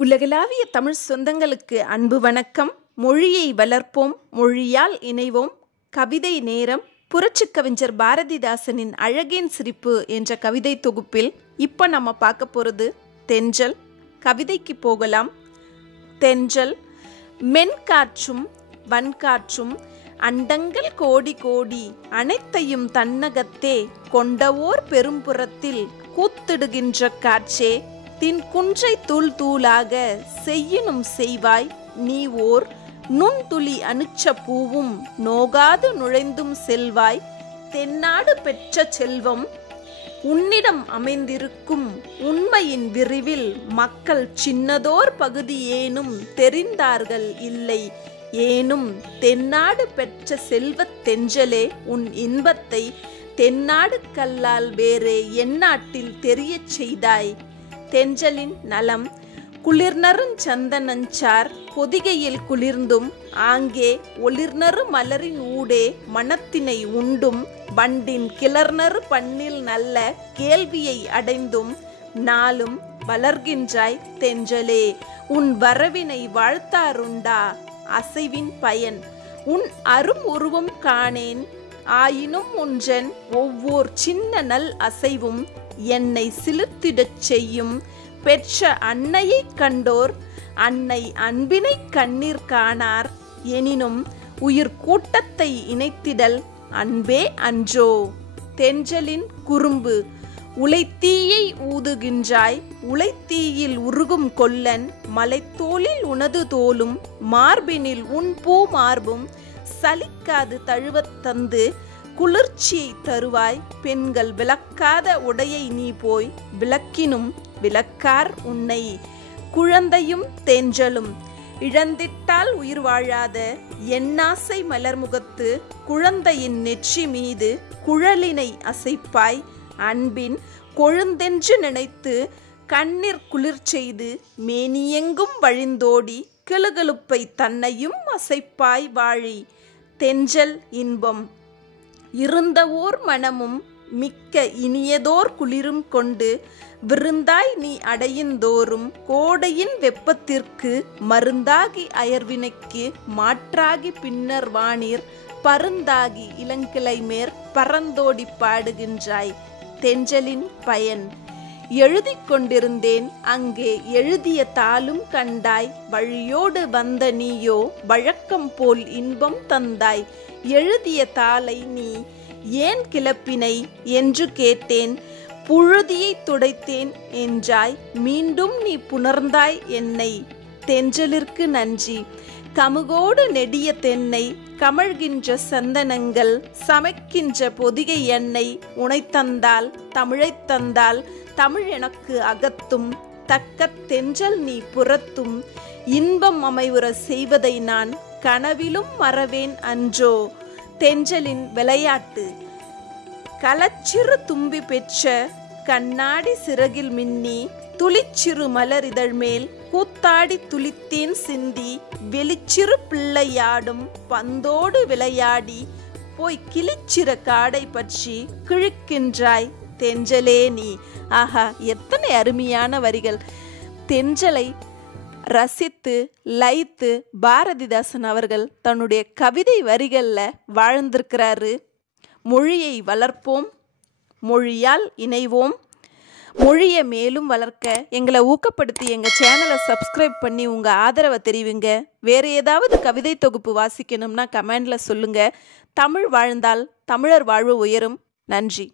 உலகளாவிய தமிழ் சொந்தங்களுக்கு அன்பு வணக்கம். மொழியை வளர்ப்போம், மொழியால் இணைவோம். கவிதை நேரம். புரட்சி கவிஞர் பாரதிதாசனின் அழகின் சிரிப்பு என்ற கவிதை தொகுப்பில் இப்போ நம்ம பார்க்க போகிறது தென்றல். கவிதைக்கு போகலாம். தென்றல். மென்காற்றும் வன்காற்றும் அண்டங்கள் கோடி கோடி அனைத்தையும் தன்னகத்தே கொண்டவோர் பெரும்புறத்தில் கூத்திடுகின்ற காற்றே, தின் குன்றை தூள் தூளாக செய்யினும் செய்வாய் நீ ஓர் நுண்துளி அனுச்ச பூவும் நோகாது நுழைந்தும் செல்வாய். தென்னாடு பெற்ற செல்வம் உன்னிடம் அமைந்திருக்கும் உண்மையின் விரிவில் மக்கள் சின்னதோர் பகுதி ஏனும் தெரிந்தார்கள் இல்லை. ஏனும் தென்னாடு பெற்ற செல்வத் தென்றலே, உன் இன்பத்தை தென்னாடு கல்லால் வேறே எந்நாட்டில் தெரியச் செய்தாய். தென்றலின் நலம். குளிர்நறுஞ் சந்தனஞ்சார் பொதிகையில் குளிர்ந்தும் ஆங்கே ஒளிர்நறு மலரின் ஊடே மனத்தினை உண்டும் வண்டின் கிளர்நறு பண்ணில் நல்ல கேள்வியை அடைந்தும் நாளும் வளர்கின்றாய் தென்றலே. உன் வரவினை வாழ்த்தாருண்டா அசைவின் பயன். உன் அரும் உருவம் காணேன் ஆயினும் ஒன்றன் ஒவ்வொரு சின்ன நல் அசைவும் என்னை சிலிர்த்திடச் செய்யும். பெற்ற அன்னையை கண்டோர் அன்னை அன்பினை கண்ணீர் காணார். எனினும் உயிர் கூட்டத்தை இணைத்திடல் அன்பே அன்றோ. தென்றலின் குறும்பு. உலைத்தீயை ஊதுகின்றாய் உலைத்தீயில் உருகும் கொல்லன். மலைத்தோளில் உனது தோலும் மார்பினில் உன் பூ மார்பும் சலிக்காது தழுவத் தந்து குளிர்ச்சியை தருவாய். பெண்கள் விளக்காத உடையை நீ போய் விளக்கினும் விளக்கார் உன்னை. குழந்தையும் தென்றலும். இழந்திட்டால் உயிர் வாழாத என்னாசை மலர்முகத்து குழந்தையின் நெற்றி மீது குழலினை அசைப்பாய். அன்பின் கொழுந்தென்று நினைத்து கண்ணீர் குளிர் செய்து மேனியெங்கும் வழிந்தோடி கிளுகிளுப்பை தன்னையும் அசைப்பாய் வாழி. தென்றல் இன்பம். இருந்த ஓர் மனமும் மிக்க இனியதோர் குளிரும் கொண்டு விருந்தாய் நீ அடையுந்தோறும் கோடையின் வெப்பத்திற்கு மருந்தாகி அயர்வினைக்கு மாற்றாகி பின்னர் வானீர் பருந்தாகி இளங்கிளை மேற் பறந்தோடி பாடுகின்றாய். தென்றலின் பயன். எழுதி கொண்டிருந்தேன் அங்கே எழுதிய தாளும் கண்டாய். வழியோடு வந்த நீயோ வழக்கம் போல் இன்பம் தந்தாய். எழுதிய தாளை நீ ஏன் கிளப்பினை என்று கேட்டேன். புழுதியை துடைத்தேன் என்றாய். மீண்டும் நீ புணர்ந்தாய் என்னை. தென்றலிற்கு நன்றி. கமுகோடு நெடிய தென்னை கமழ்கின்ற சந்தனங்கள் சமைக்கின்ற பொதிகை எண்ணெய் உனைத்தந்தால் தமிழைத் தந்தால் தமிழ் எனக்கு அகத்தும் தக்க தென்றல் நீ புறத்தும் இன்பம் அமைவுற செய்வதை நான் கனவிலும் மறவேன் அன்றோ. தென்றலின் விளையாட்டு. களச்சிறு தும்பி பெற்ற கண்ணாடி சிறகில் மின்னி துளிச்சிறு மலர் இதழ் மேல் கூத்தாடி துளித்தேன் சிந்தி வெளிச்சிறு பிள்ளையாடும் பந்தோடு விளையாடி போய் கிளிச்சிற காடை பற்றி கிழிக்கின்றாய் தென்றலே நீ. ஆஹா, எத்தனை அருமையான வரிகள்! தென்றலை ரசித்து லயித்து பாரதிதாசன் அவர்கள் தன்னுடைய கவிதை வரிகளில் வாழ்ந்திருக்கிறாரு. மொழியை வளர்ப்போம், மொழியால் இணைவோம். மொழியை மேலும் வளர்க்க எங்களை ஊக்கப்படுத்தி எங்கள் சேனலை சப்ஸ்கிரைப் பண்ணி உங்கள் ஆதரவை தெரிவிங்க. வேறு ஏதாவது கவிதை தொகுப்பு வாசிக்கணும்னா கமெண்டில் சொல்லுங்கள். தமிழ் வாழ்ந்தால் தமிழர் வாழ்வு உயரும். நன்றி.